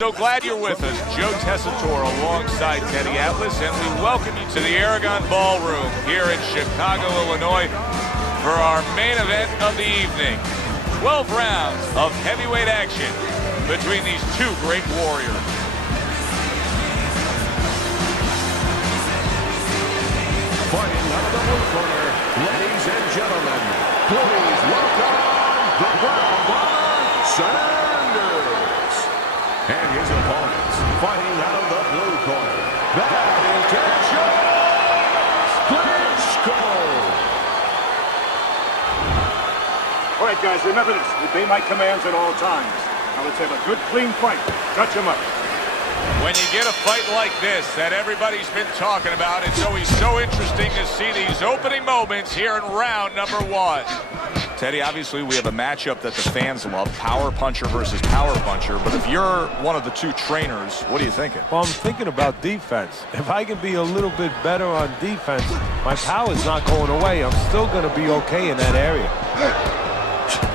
So glad you're with us. Joe Tessitore alongside Teddy Atlas, and we welcome you to the Aragon Ballroom here in Chicago, Illinois for our main event of the evening. 12 rounds of heavyweight action between these two great warriors. Fighting out of the blue corner, ladies and gentlemen, please welcome the World Bomber, Sanders. And his opponents, fighting out of the blue corner, batting tensions, Klitschko. All right, guys, remember this. Obey my commands at all times. Now let's have a good, clean fight. Touch him up. When you get a fight like this that everybody's been talking about, it's always so interesting to see these opening moments here in round number one. Teddy, obviously we have a matchup that the fans love, power puncher versus power puncher, but if you're one of the two trainers, what are you thinking? Well, I'm thinking about defense. If I can be a little bit better on defense, my power's not going away. I'm still going to be okay in that area.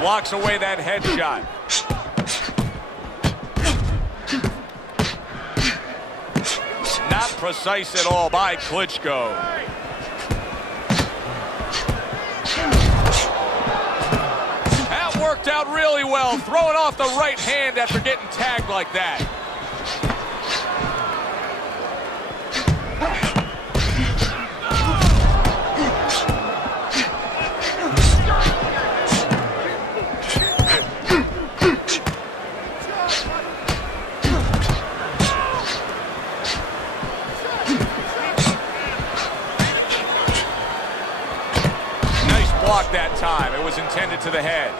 Blocks away that headshot. Not precise at all by Klitschko. That worked out really well, throwing off the right hand after getting tagged like that. Block that time. It was intended to the head.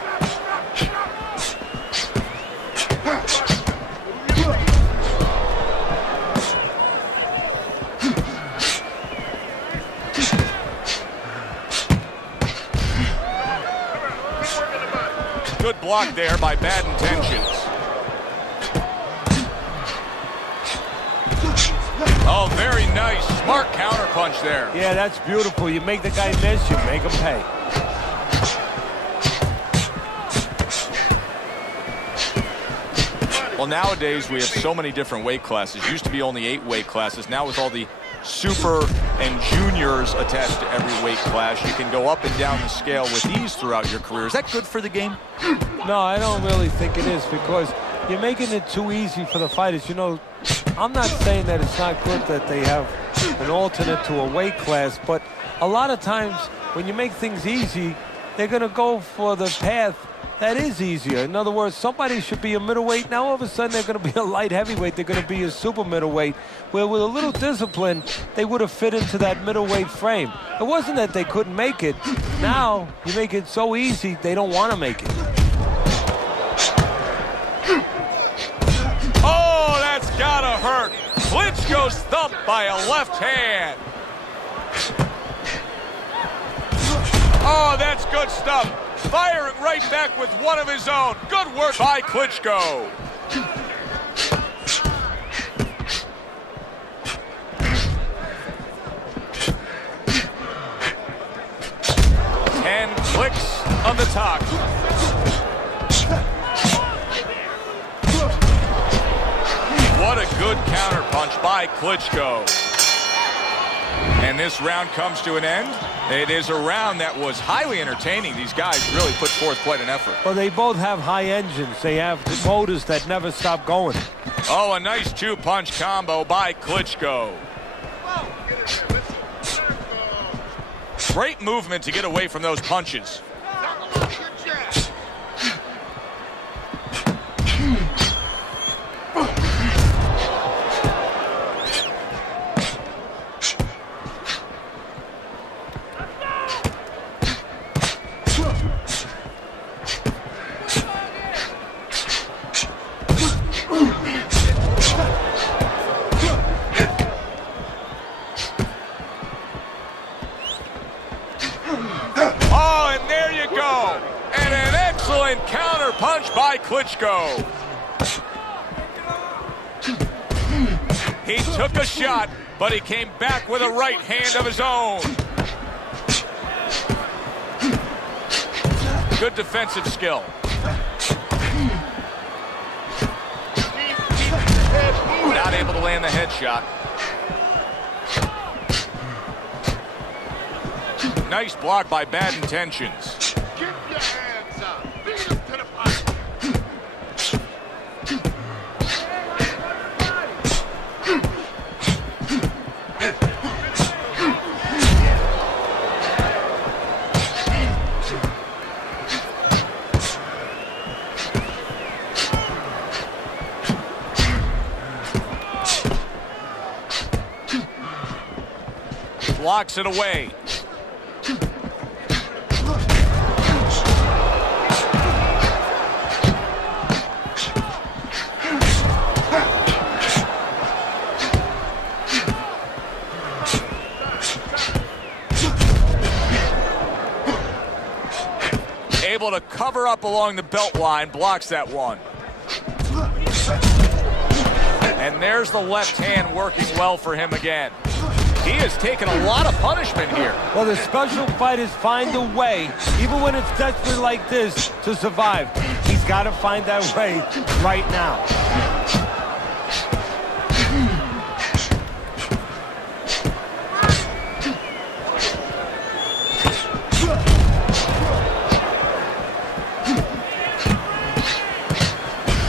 Good block there by Bad Intentions. Oh, very nice. Smart counterpunch there. Yeah, that's beautiful. You make the guy miss, you make him pay. Well, nowadays we have so many different weight classes. Used to be only 8 weight classes. Now with all the super and juniors attached to every weight class, you can go up and down the scale with ease throughout your career. Is that good for the game? No, I don't really think it is, because you're making it too easy for the fighters. You know, I'm not saying that it's not good that they have an alternate to a weight class, but a lot of times when you make things easy, they're going to go for the path that is easier. In other words, somebody should be a middleweight. Now all of a sudden they're going to be a light heavyweight. They're going to be a super middleweight, where with a little discipline, they would have fit into that middleweight frame. It wasn't that they couldn't make it. Now you make it so easy, they don't want to make it. Oh, that's gotta hurt. Klitschko's thumped by a left hand. Oh, that's good stuff. Firing right back with one of his own. Good work by Klitschko. Ten clicks of the talk. What a good counterpunch by Klitschko. And this round comes to an end. It is a round that was highly entertaining. These guys really put forth quite an effort. Well, they both have high engines. They have motors that never stop going. Oh, a nice two-punch combo by Klitschko. Great movement to get away from those punches. Counter punch by Klitschko. He took a shot, but he came back with a right hand of his own. Good defensive skill. unable to land the headshot. Nice block by Bad Intentions. Keep your hands up. Beat him to the pipe. Blocks it away. Able to cover up along the belt line, blocks that one. And there's the left hand working well for him again. He has taken a lot of punishment here. Well, the special fighters find a way, even when it's desperate like this, to survive. He's got to find that way right now.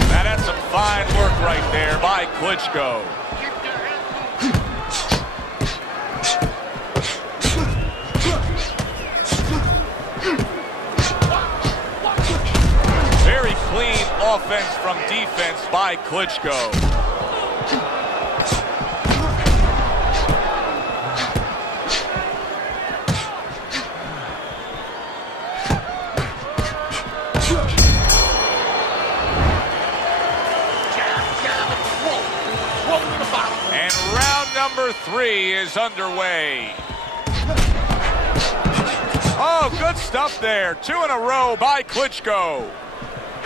Now that's some fine work right there by Klitschko. Clean offense from defense by Klitschko. And round number 3 is underway. Oh, good stuff there. 2 in a row by Klitschko.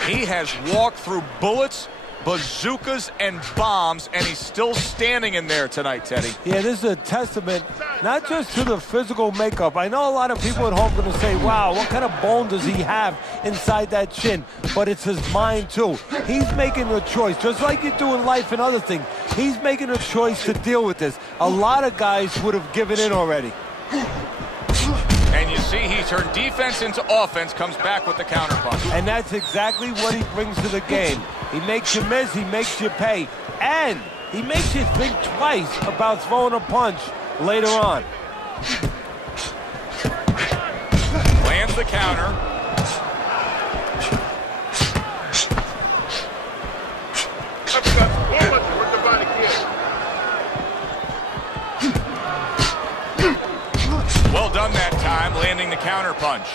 He has walked through bullets, bazookas, and bombs, and he's still standing in there tonight, Teddy. Yeah, this is a testament not just to the physical makeup. I know a lot of people at home are going to say, wow, what kind of bone does he have inside that chin? But it's his mind, too. He's making a choice, just like you do in life and other things. He's making a choice to deal with this. A lot of guys would have given in already. And you see he turned defense into offense, comes back with the counterpunch. And that's exactly what he brings to the game. He makes you miss, he makes you pay. And he makes you think twice about throwing a punch later on. Lands the counter. Well done that time, landing the counter punch.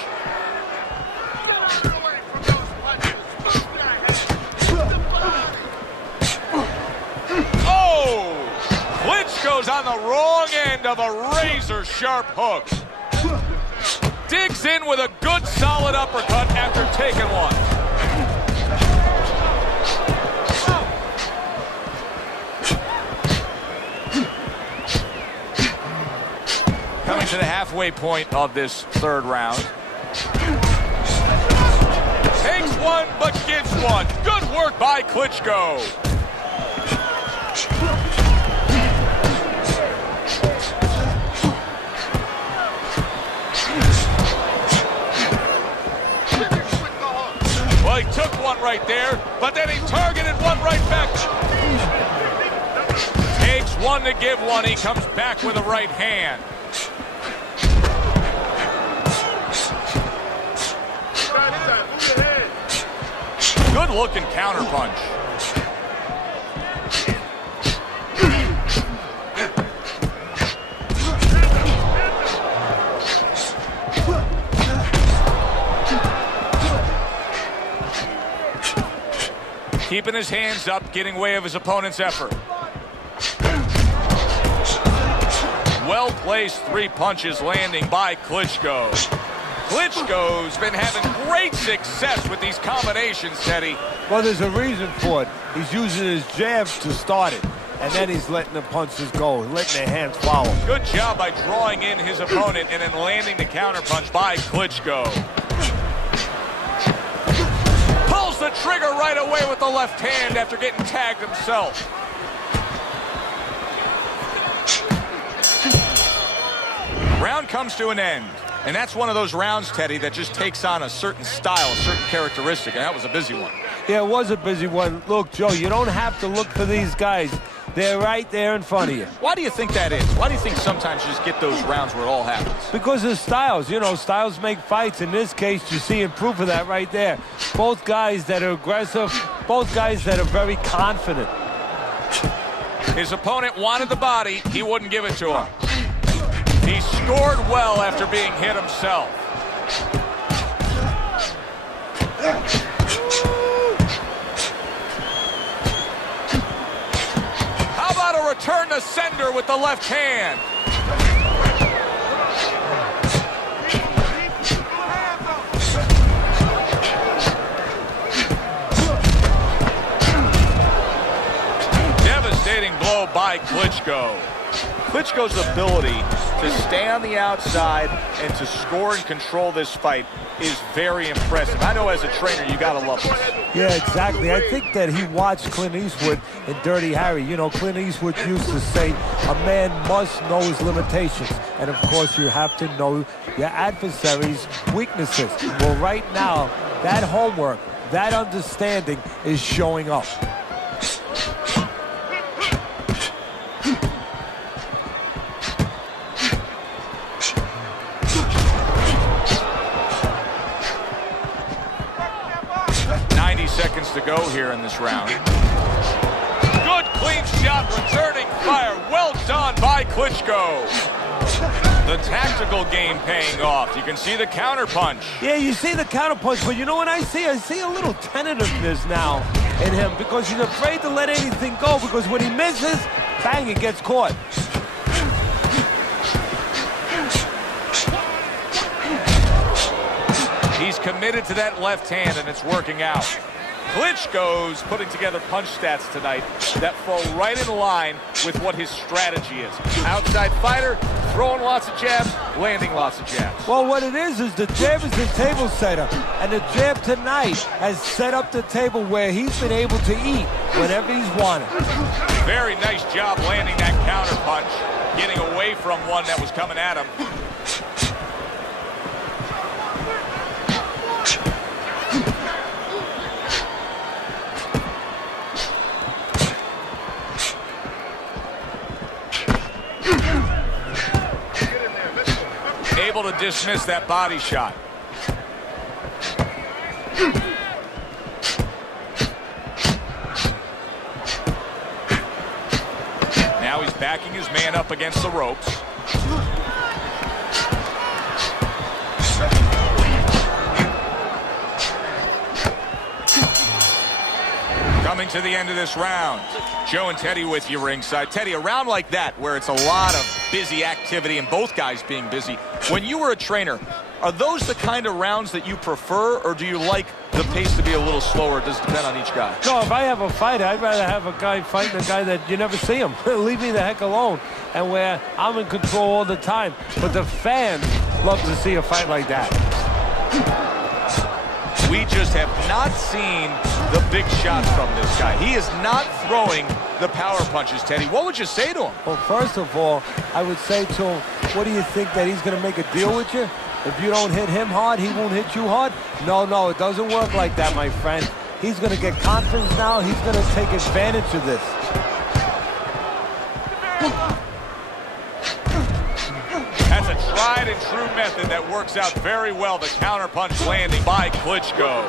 Oh! Klitschko's on the wrong end of a razor-sharp hook. Digs in with a good, solid uppercut after taking one. Coming to the halfway point of this third round. Takes one, but gives one. Good work by Klitschko. Well, he took one right there, but then he targeted one right back. Takes one to give one. He comes back with a right hand. Good looking counter punch. Keeping his hands up, getting way of his opponent's effort. Well-placed 3 punches landing by Klitschko. Klitschko's been having great success with these combinations, Teddy. Well, there's a reason for it. He's using his jabs to start it, and then he's letting the punches go, letting their hands follow. Good job by drawing in his opponent and then landing the counterpunch by Klitschko. Pulls the trigger right away with the left hand after getting tagged himself. Round comes to an end. And that's one of those rounds, Teddy, that just takes on a certain style, a certain characteristic. And that was a busy one. Yeah, it was a busy one. Look, Joe, you don't have to look for these guys. They're right there in front of you. Why do you think that is? Why do you think sometimes you just get those rounds where it all happens? Because of styles. You know, styles make fights. In this case, you see proof of that right there. Both guys that are aggressive, both guys that are very confident. His opponent wanted the body. He wouldn't give it to him. He scored well after being hit himself. How about a return to sender with the left hand? Devastating blow by Klitschko. Klitschko's ability to stay on the outside and to score and control this fight is very impressive. I know as a trainer, you gotta love this. Yeah, exactly. I think that he watched Clint Eastwood in Dirty Harry. You know, Clint Eastwood used to say, a man must know his limitations. And of course, you have to know your adversary's weaknesses. Well, right now, that homework, that understanding is showing up. Seconds to go here in this round. Good clean shot, returning fire. Well done by Klitschko. The tactical game paying off. You can see the counter punch. Yeah, you see the counter punch, but you know what I see? I see a little tentativeness now in him because he's afraid to let anything go because when he misses, bang, it gets caught. He's committed to that left hand, and it's working out. Klitschko's putting together punch stats tonight that fall right in line with what his strategy is. Outside fighter, throwing lots of jabs, landing lots of jabs. Well, what it is the jab is the table setter, and the jab tonight has set up the table where he's been able to eat whenever he's wanted. Very nice job landing that counter punch, getting away from one that was coming at him. Able to dismiss that body shot. Now he's backing his man up against the ropes. Coming to the end of this round. Joe and Teddy with you ringside. Teddy, a round like that where it's a lot of busy activity and both guys being busy. When you were a trainer, are those the kind of rounds that you prefer, or do you like the pace to be a little slower? It does depend on each guy. No, if I have a fighter, I'd rather have a guy fighting a guy that you never see him. Leave me the heck alone. And where I'm in control all the time. But the fans love to see a fight like that. We just have not seen the big shots from this guy. He is not throwing the power punches, Teddy. What would you say to him? Well, first of all, I would say to him, what do you think, that he's going to make a deal with you? If you don't hit him hard, he won't hit you hard? No, it doesn't work like that, my friend. He's going to get confidence now. He's going to take advantage of this. That's a tried and true method that works out very well. The counterpunch landing by Klitschko.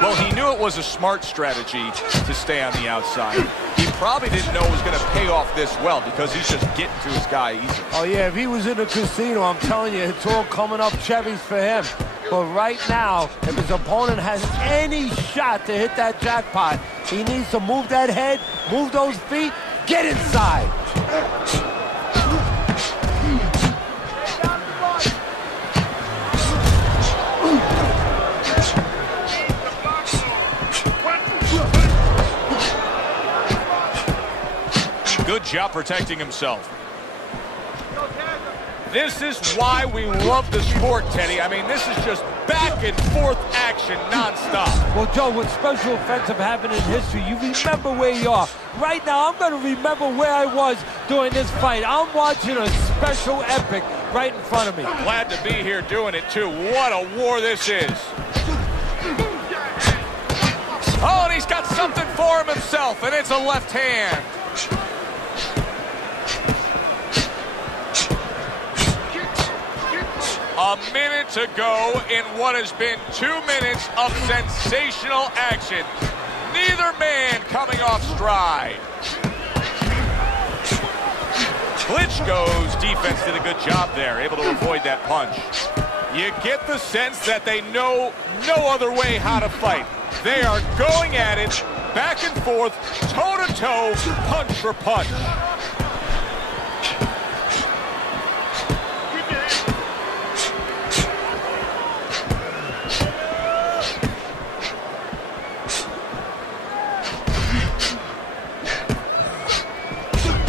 Well, he knew it was a smart strategy to stay on the outside. He probably didn't know it was going to pay off this well because he's just getting to his guy easily. Oh, yeah, if he was in a casino, I'm telling you, it's all coming up Chevys for him. But right now, if his opponent has any shot to hit that jackpot, he needs to move that head, move those feet, get inside. Good job protecting himself. This is why we love the sport, Teddy. I mean, this is just back and forth action nonstop. Well, Joe, when special events have happened in history, you remember where you are. Right now, I'm going to remember where I was during this fight. I'm watching a special epic right in front of me. Glad to be here doing it, too. What a war this is. Oh, and he's got something for him himself, and it's a left hand. A minute to go in what has been 2 minutes of sensational action. Neither man coming off stride. Klitschko's defense did a good job there, able to avoid that punch. You get the sense that they know no other way how to fight. They are going at it, back and forth, toe-to-toe, punch for punch.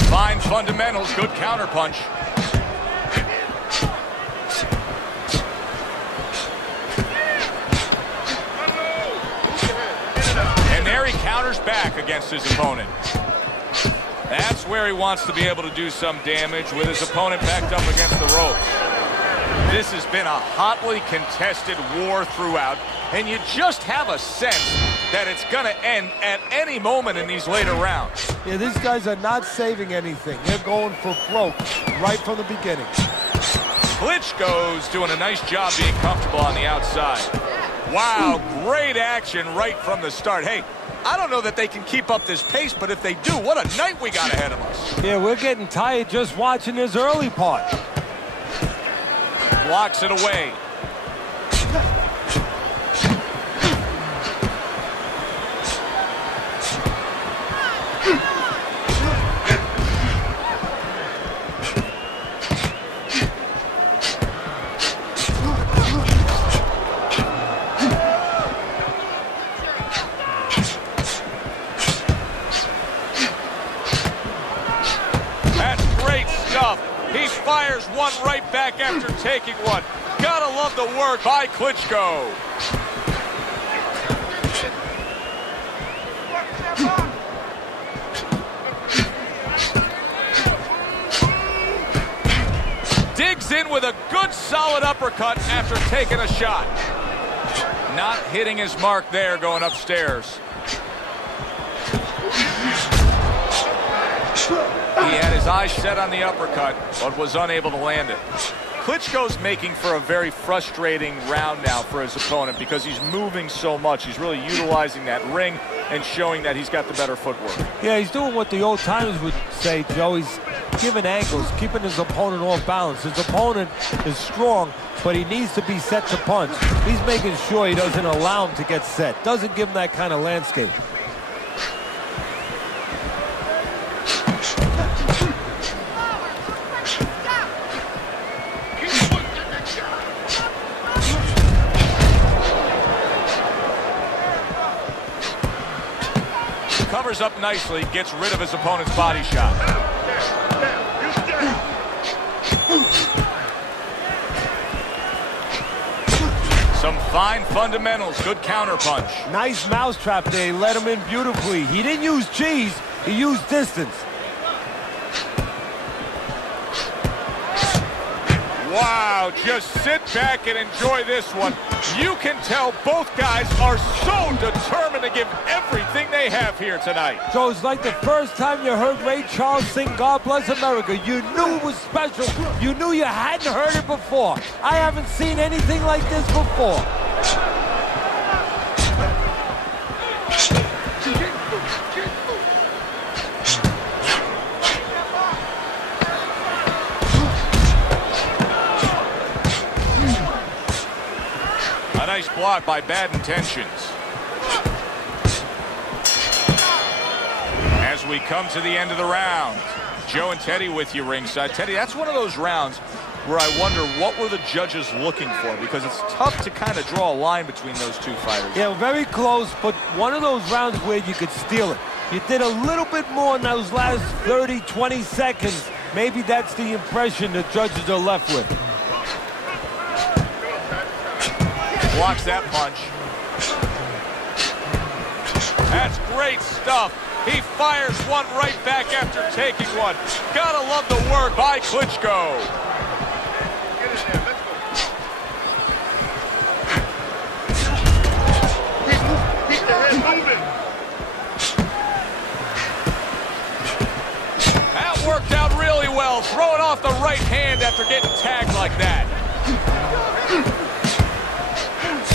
Fine fundamentals, good counterpunch. And there he counters back against his opponent. That's where he wants to be able to do some damage with his opponent backed up against the ropes. This has been a hotly contested war throughout, and you just have a sense that it's going to end at any moment in these later rounds. Yeah, these guys are not saving anything. They're going for broke right from the beginning. Klitschko's doing a nice job being comfortable on the outside. Wow, great action right from the start. Hey, I don't know that they can keep up this pace, but if they do, what a night we got ahead of us. Yeah, we're getting tired just watching this early part. Blocks it away. He fires one right back after taking one. Gotta love the work by Klitschko. Digs in with a good solid uppercut after taking a shot. Not hitting his mark there going upstairs. He had his eyes set on the uppercut, but was unable to land it. Klitschko's making for a very frustrating round now for his opponent because he's moving so much. He's really utilizing that ring and showing that he's got the better footwork. Yeah, he's doing what the old timers would say, Joe. He's giving angles, keeping his opponent off balance. His opponent is strong, but he needs to be set to punch. He's making sure he doesn't allow him to get set, doesn't give him that kind of landscape. Covers up nicely, gets rid of his opponent's body shot. Some fine fundamentals, good counter punch. Nice mousetrap there, he let him in beautifully. He didn't use cheese, he used distance. Wow, just sit back and enjoy this one. You can tell both guys are so determined to give everything they have here tonight. So it's like the first time you heard Ray Charles sing God Bless America. You knew it was special. You knew you hadn't heard it before. I haven't seen anything like this before. A nice block by Bad Intentions. As we come to the end of the round, Joe and Teddy with you ringside. Teddy, that's one of those rounds where I wonder what were the judges looking for, because it's tough to kind of draw a line between those two fighters. Yeah, very close, but one of those rounds where you could steal it. You did a little bit more in those last 30, 20 seconds. Maybe that's the impression the judges are left with. Blocks that punch. That's great stuff. He fires one right back after taking one. Gotta love the work by Klitschko. off the right hand after getting tagged like that.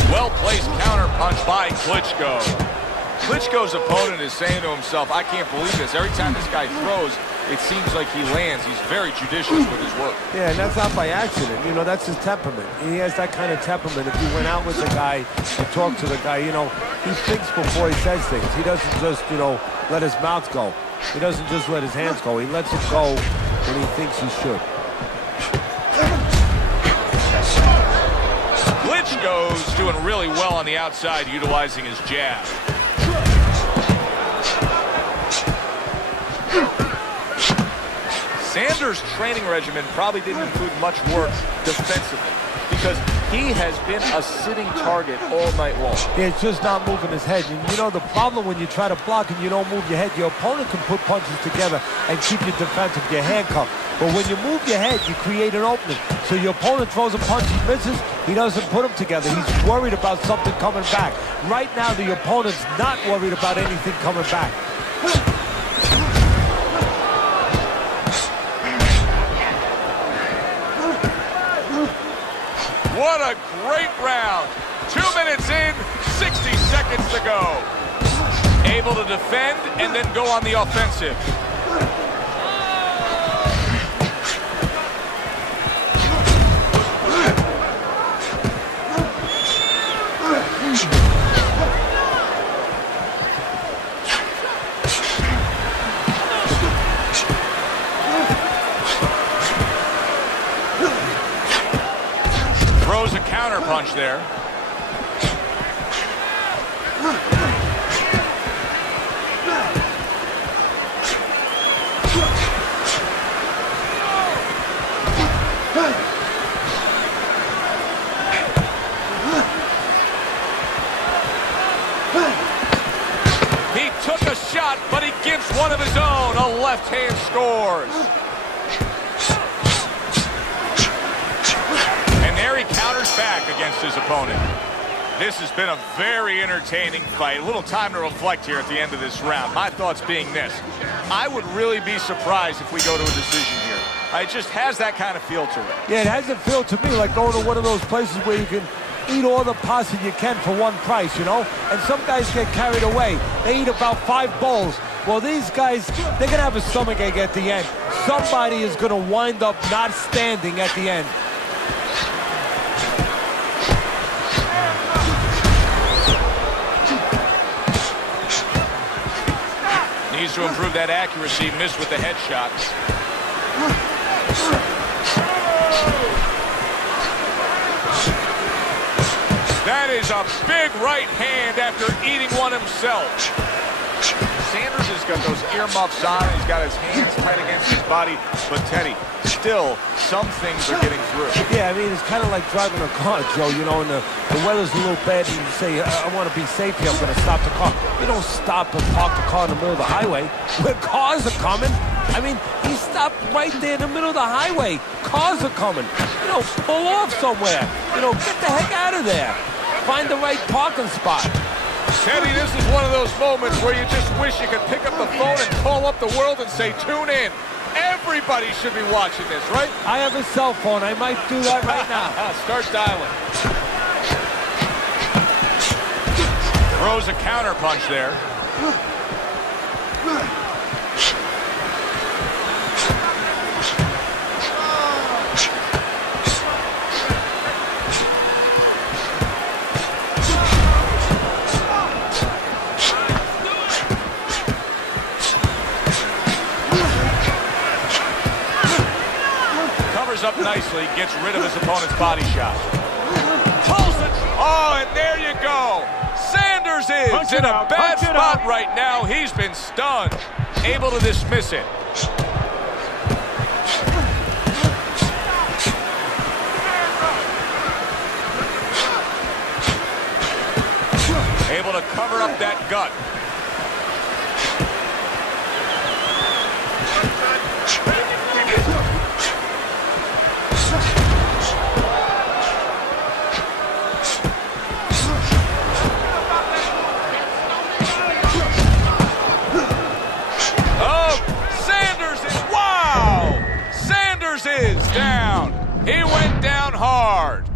Well-placed counterpunch by Klitschko. Klitschko's opponent is saying to himself, I can't believe this. Every time this guy throws, it seems like he lands. He's very judicious with his work. Yeah, and that's not by accident. You know, that's his temperament. He has that kind of temperament. If you went out with the guy and talked to the guy, you know, he thinks before he says things. He doesn't just, you know, let his mouth go. He doesn't just let his hands go. He lets it go when he thinks he should. Klitschko's doing really well on the outside, utilizing his jab. Sanders' training regimen probably didn't include much work defensively because he has been a sitting target all night long. Yeah, it's just not moving his head. And you know, the problem when you try to block and you don't move your head, your opponent can put punches together and keep you defensive, your handcuffed. But when you move your head, you create an opening. So your opponent throws a punch, he misses, he doesn't put them together. He's worried about something coming back. Right now, the opponent's not worried about anything coming back. What a great round. 2 minutes in, 60 seconds to go. Able to defend and then go on the offensive. Throws a counter punch there. He took a shot, but he gives one of his own. A left hand scores. He counters back against his opponent. This has been a very entertaining fight. A little time to reflect here at the end of this round. My thoughts being this. I would really be surprised if we go to a decision here. It just has that kind of feel to it. Yeah, it has a feel to me like going to one of those places where you can eat all the pasta you can for one price, you know? And some guys get carried away. They eat about 5 bowls. Well, these guys, they're going to have a stomachache at the end. Somebody is going to wind up not standing at the end. Needs to improve that accuracy. Missed with the headshot. That is a big right hand after eating one himself. Sanders has got those earmuffs on. He's got his hands tight against his body. But Teddy, still, some things are getting through. Yeah, I mean, it's kind of like driving a car, Joe, you know, and the weather's a little bad, and you say, I want to be safe here, I'm going to stop the car. You don't stop and park the car in the middle of the highway where cars are coming. I mean, he stopped right there in the middle of the highway. Cars are coming. You know, pull off somewhere. You know, get the heck out of there. Find the right parking spot. Teddy, this is one of those moments where you just wish you could pick up the phone and call up the world and say, tune in. Everybody should be watching this, right? I have a cell phone. I might do that right now. Start dialing. Throws a counter punch there. Up nicely, gets rid of his opponent's body shot. Pulls it. Oh, and there you go. Sanders is in a bad spot right now. He's been stunned. Able to dismiss it. Able to cover up that gut. He went down hard.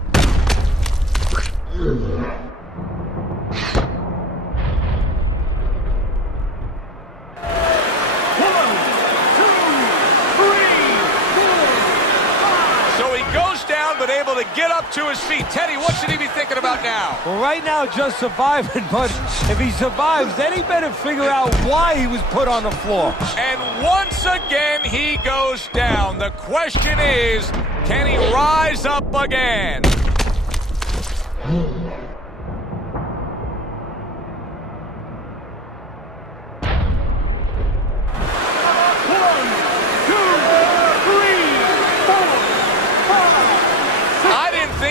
So he goes down, but able to get up to his feet. Teddy, what should he be thinking about now? Well, right now, just surviving, but if he survives, then he better figure out why he was put on the floor. And once again, he goes down. The question is, can he rise up again?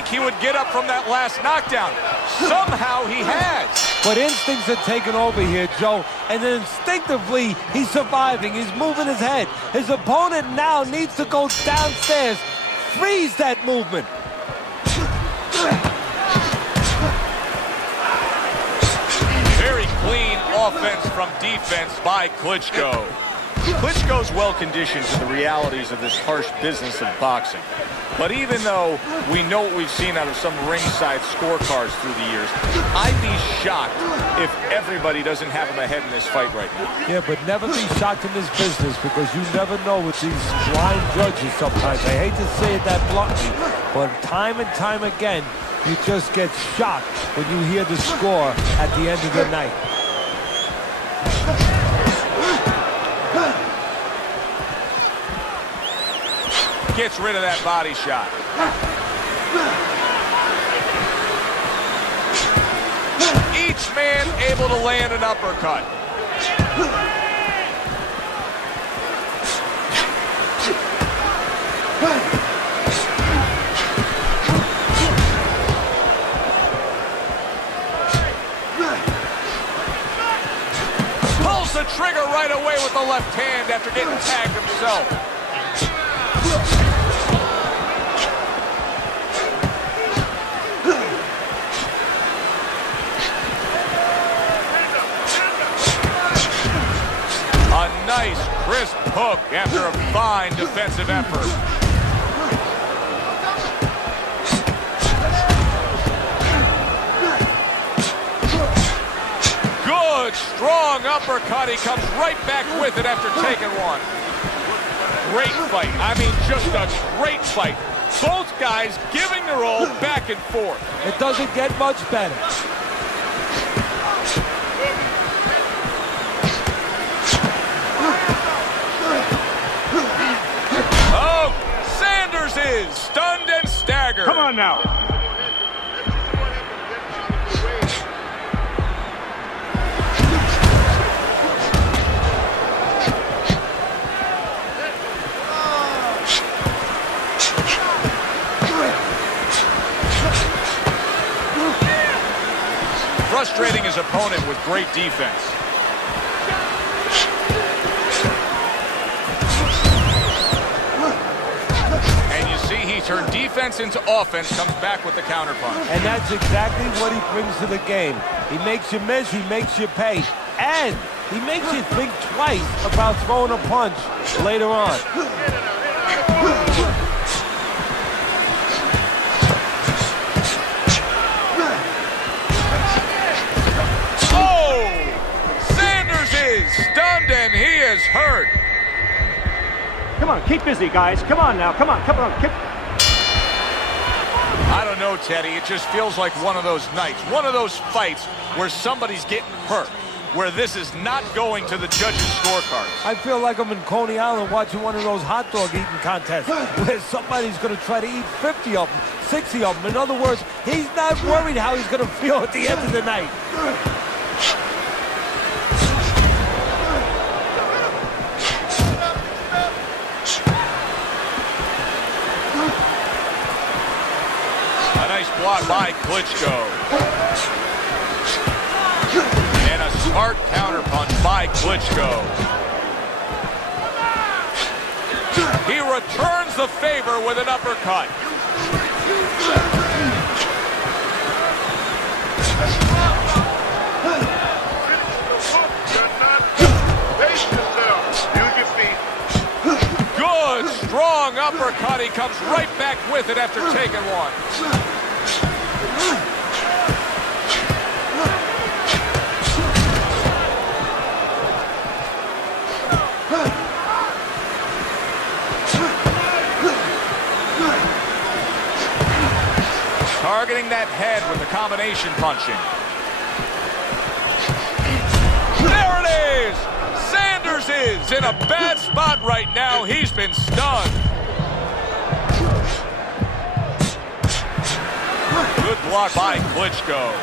He would get up from that last knockdown. Somehow he has. But instincts are taking over here, Joe, and then instinctively he's surviving. He's moving his head. His opponent now needs to go downstairs, freeze that movement. Very clean offense from defense by Klitschko. Klitschko's well-conditioned to the realities of this harsh business of boxing. But even though we know what we've seen out of some ringside scorecards through the years, I'd be shocked if everybody doesn't have him ahead in this fight right now. Yeah, but never be shocked in this business because you never know with these blind judges sometimes. I hate to say it that bluntly, but time and time again, you just get shocked when you hear the score at the end of the night. Gets rid of that body shot. Each man able to land an uppercut. Pulls the trigger right away with the left hand after getting tagged himself. Nice, crisp hook after a fine defensive effort. Good, strong uppercut. He comes right back with it after taking one. Great fight. I mean, just a great fight. Both guys giving their all back and forth. It doesn't get much better. Sanders is stunned and staggered. Come on now. Frustrating his opponent with great defense. He turned defense into offense, comes back with the counterpunch. And that's exactly what he brings to the game. He makes you miss, he makes you pay. And he makes you think twice about throwing a punch later on. Oh! Sanders is stunned and he is hurt. Come on, keep busy, guys. Come on now. Come on. I don't know, Teddy. It just feels like one of those nights, one of those fights where somebody's getting hurt, where this is not going to the judges' scorecards. I feel like I'm in Coney Island watching one of those hot dog eating contests where somebody's going to try to eat 50 of them, 60 of them. In other words, he's not worried how he's going to feel at the end of the night. Block by Klitschko. And a smart counterpunch by Klitschko. He returns the favor with an uppercut. Good Strong uppercut. He comes right back with it after taking one. Targeting that head with the combination punching. There it is! Sanders is in a bad spot right now. He's been stunned. Good block by Klitschko.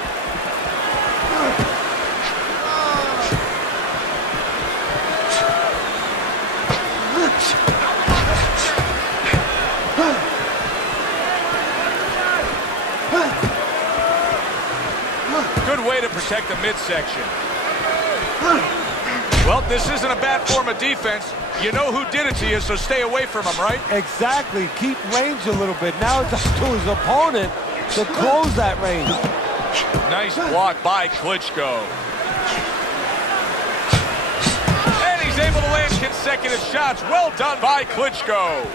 Good way to protect the midsection. Well, this isn't a bad form of defense. You know who did it to you, so stay away from him, right? Exactly. Keep range a little bit. Now it's up to his opponent to close that range. Nice block by Klitschko. And he's able to land consecutive shots. Well done by Klitschko.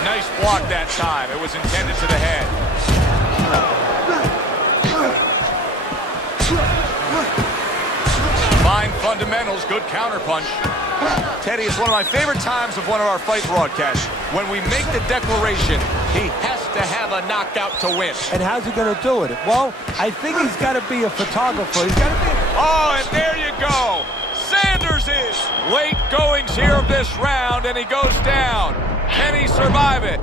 Nice block that time. It was intended to the head. Fine fundamentals, good counterpunch. Teddy, it's one of my favorite times of one of our fight broadcasts. When we make the declaration, he has to have a knockout to win. And how's he going to do it? Well, I think he's got to be a photographer. He's got to be. Oh, and there you go. Sanders is late goings here of this round, and he goes down. Can he survive it?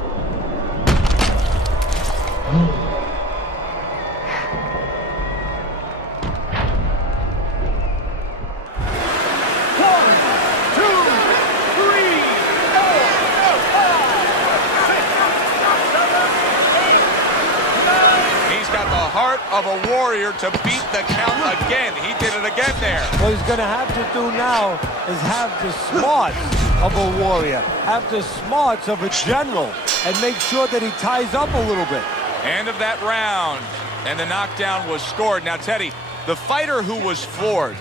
Heart of a warrior to beat the count again. He did it again there. What he's going to have to do now is have the smarts of a warrior, have the smarts of a general, and make sure that he ties up a little bit. End of that round, and the knockdown was scored. Now, Teddy, the fighter who was floored,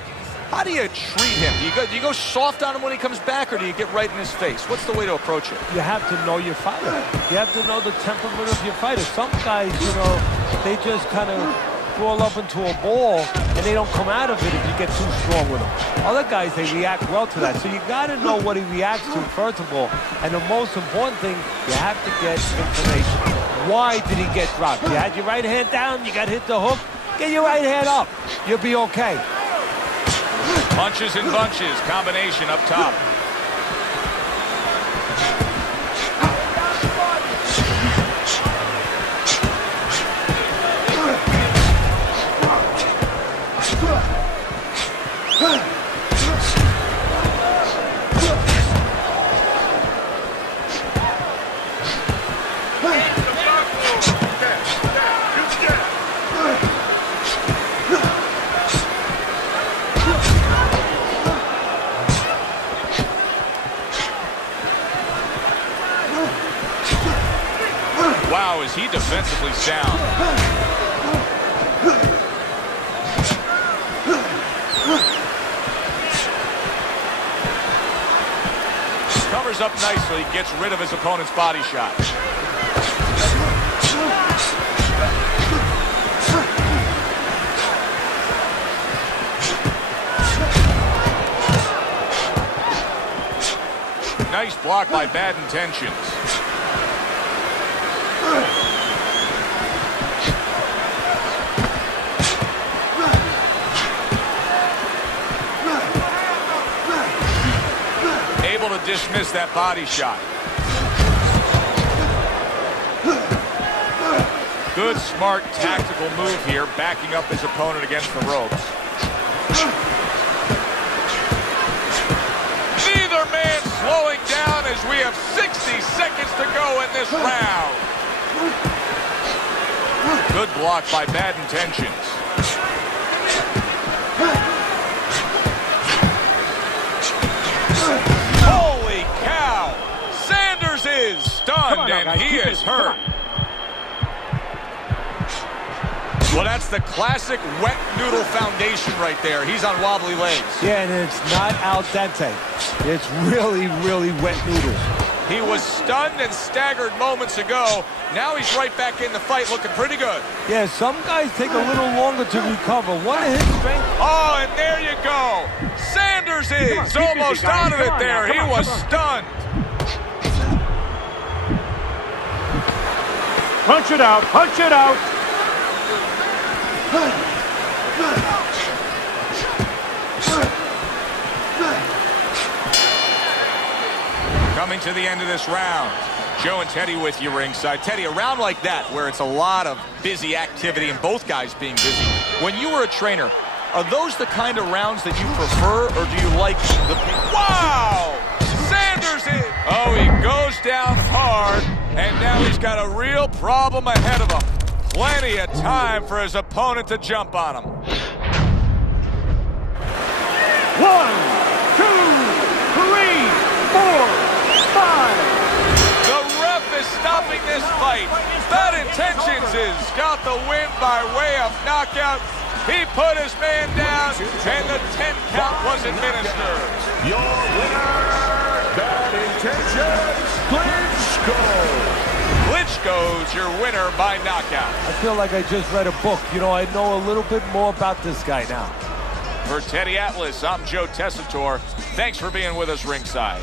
how do you treat him? Do you go soft on him when he comes back, or do you get right in his face? What's the way to approach it? You have to know your fighter. You have to know the temperament of your fighter. Some guys, you know, they just kind of crawl up into a ball, and they don't come out of it if you get too strong with them. Other guys, they react well to that. So you got to know what he reacts to, first of all. And the most important thing, you have to get information. Why did he get dropped? You had your right hand down, you got hit the hook, get your right hand up. You'll be okay. Punches and bunches, combination up top. Wow, is he defensively sound. Covers up nicely, gets rid of his opponent's body shot. Nice block by Bad Intentions. Able to dismiss that body shot. Good, smart, tactical move here, backing up his opponent against the ropes. Neither man slowing down as we have 60 seconds to go in this round. Good block by Bad Intentions. Holy cow! Sanders is stunned and he is hurt. Well, that's the classic wet noodle foundation right there. He's on wobbly legs. Yeah, and it's not al dente. It's really, really wet noodles. He was stunned and staggered moments ago. Now he's right back in the fight looking pretty good. Yeah, some guys take a little longer to recover. One of his strength. Oh, and there you go. Sanders is almost out of it there. He was stunned. Punch it out, punch it out. Coming to the end of this round. Joe and Teddy with you ringside. Teddy, a round like that where it's a lot of busy activity and both guys being busy. When you were a trainer, are those the kind of rounds that you prefer, or do you like the... Wow! Sanders in! Oh, he goes down hard, and now he's got a real problem ahead of him. Plenty of time for his opponent to jump on him. 1, 2, 3, 4, 5. The ref is stopping this fight. Bad Intentions has got the win by way of knockout. He put his man down, and the 10 count was administered. Your winner, Bad Intentions, Klitschko. Klitschko's your winner by knockout. I feel like I just read a book. You know, I know a little bit more about this guy now. For Teddy Atlas, I'm Joe Tessitore. Thanks for being with us ringside.